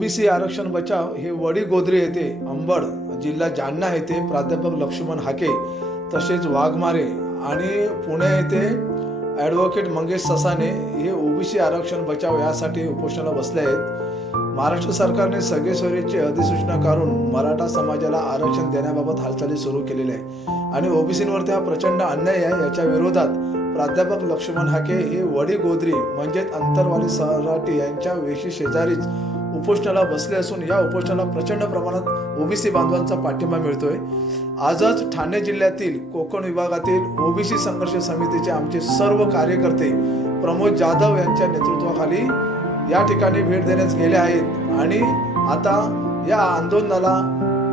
OBC आरक्षण बचाव हे वडी गोद्रे येथे अंबड जिल्हा जालना येथे प्राध्यापक लक्ष्मण हाके तसेच वाघमारे आणि पुणे येथे ॲडव्होकेट मंगेश ससाने हे ओबीसी आरक्षण बचाव यासाठी उपोषणाला बसले आहेत. महाराष्ट्र सरकारने सगळेसोयीची अधिसूचना काढून मराठा समाजाला आरक्षण देण्याबाबत हालचाली सुरू केलेल्या आहे आणि ओबीसींवरती हा प्रचंड अन्याय आहे याच्या विरोधात प्राध्यापक लक्ष्मण हाके हे वडी गोदरी म्हणजेच अंतरवाली सराटी यांच्या वेशी शेजारीच उपोषणाला बसले असून या उपोषणाला प्रचंड प्रमाणात ओबीसी बांधवांचा पाठिंबा मिळतोय. आजच ठाणे जिल्ह्यातील कोकण विभागातील ओबीसी संघर्ष समितीचे आमचे सर्व कार्यकर्ते प्रमोद जाधव यांच्या नेतृत्वाखाली या ठिकाणी भेट देण्यास गेले आहेत. आणि आता या आंदोलनाला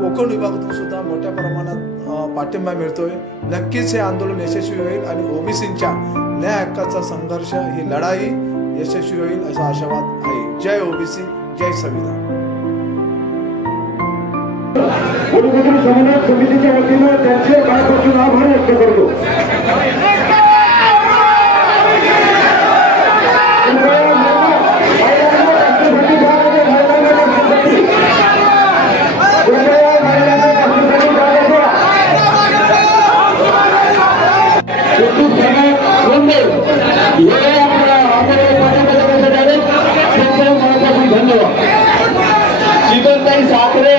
कोकण विभागातून सुद्धा मोठ्या प्रमाणात पाठिंबा मिळतोय. नक्कीच हे आंदोलन यशस्वी होईल आणि ओबीसींच्या न्याय हक्काचा संघर्ष ही लढाई यशस्वी होईल असा आशावाद आहे. जय ओबीसी. जय संविधान. गुरुकुल समन्वय समितीच्या वतीनं त्यांचे मनापासून आभार व्यक्त करतो. જીવનની સાથે